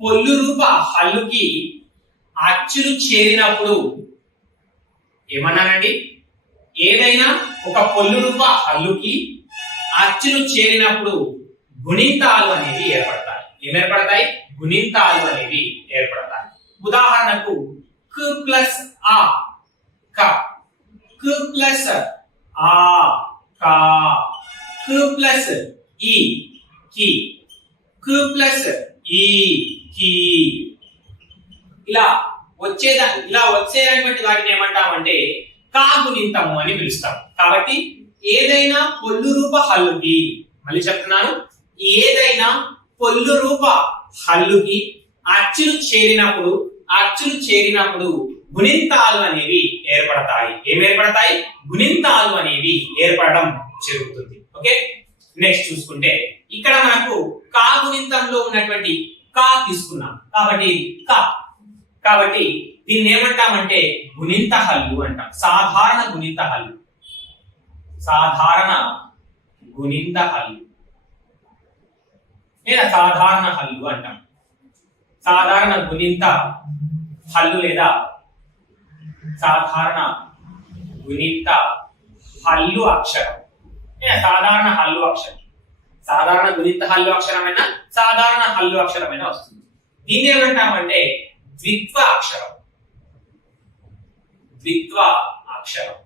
పొల్లు రూప హల్లుకి అచ్చులు చేరినప్పుడు ఏమన్నానండి? ఏదైనా ఒక పొల్లు రూప హల్లుకి అచ్చులు చేరినప్పుడు గుణింతాలు అనేవి ఏర్పడతాయి. ఏమేర్పడతాయి? గుణింతాలు అనేవి ఏర్పడతాయి. ఉదాహరణకు క్ ప్లస్ ఆ క, క్ ప్లస్ ఆ కా, క్ ప్లస్ ఈ కి, క్ ప్లస్ ఈ కి. ఇలా వచ్చేటువంటి వాటిని ఏమంటామంటే కా గుణింతము అని పిలుస్తాం. కాబట్టి ఏదైనా పొల్లు రూప హల్లుకి, మళ్ళీ చెప్తున్నాను, ఏదైనా పొల్లు రూప హల్లుకి అచ్చులు చేరినప్పుడు గుణింతాలు అనేవి ఏర్పడతాయి. ఏర్పడతాయి? గుణింతాలు అనేవి ఏర్పడడం జరుగుతుంది. ఓకే, నెక్స్ట్ చూసుకుంటే ఇక్కడ మనకు కా గుణింతంలో ఉన్నటువంటి కా తీసుకున్నాం కాబట్టి కా, కాబట్టి దీన్ని ఏమంటామంటే గుణింత హల్లు అంటాం. సాధారణ గుణింత హల్లు, సాధారణ గుణింత హల్లు లేదా సాధారణ హల్లు అంటాం. సాధారణ గుణింత హల్లు లేదా సాధారణ గుణింత హల్లు అక్షరం లేదా సాధారణ హల్లు అక్షరం. సాధారణ గుణింత హల్లు అక్షరమైనా సాధారణ హల్లు అక్షరమైనా వస్తుంది. దీన్ని ఏమంటామంటే ద్విత్వ అక్షరం. ద్విత్వ అక్షరం.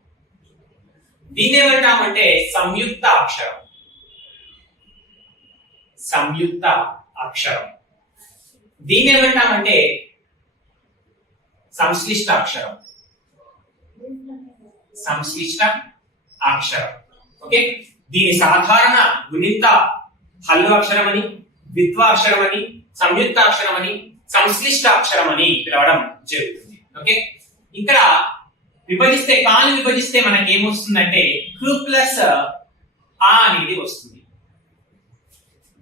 దీన్ని ఏమంటామంటే సంయుక్త అక్షరం. సంయుక్త అక్షరం. దీన్ని ఏమంటామంటే సంశ్లిష్ట అక్షరం. సంశ్లిష్ట అక్షరం. ఓకే, దీని సాధారణ గుణింత హల్లు అక్షరం అని, ద్విత్వ అక్షరం అని, సంయుక్త అక్షరం అని, సంశ్లిష్ట అక్షరం అని పిలవడం జరుగుతుంది. ఓకే, ఇక్కడ విభజిస్తే కాని విభజిస్తే మనకి ఏమొస్తుందంటే క్ ప్లస్ ఆ అనేది వస్తుంది.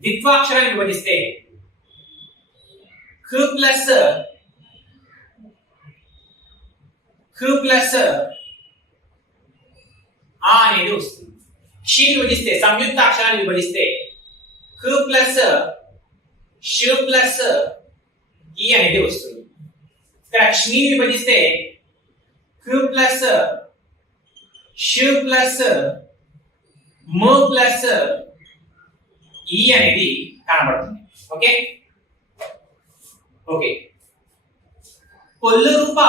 ద్విత్వాక్షరాన్ని విభజిస్తే క్ ప్లస్ ఆ అనేది వస్తుంది. క్షి విభజిస్తే సంయుక్త అక్షరాన్ని విభజిస్తే క్ ప్లస్ ష్ ప్లస్ ఈ అనేది వస్తుంది. ఇక్కడ క్షి విభజిస్తే క్ ప్లస్ ష్ ప్లస్ మ ప్లస్ ఈ అనేది కనబడుతుంది. ఓకే ఓకే, పొల్లు రూప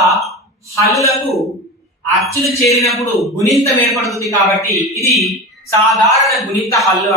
హల్లులకు అచ్చులు చేరినప్పుడు గుణింతం ఏర్పడుతుంది కాబట్టి ఇది సాధారణ గుణింత హల్లు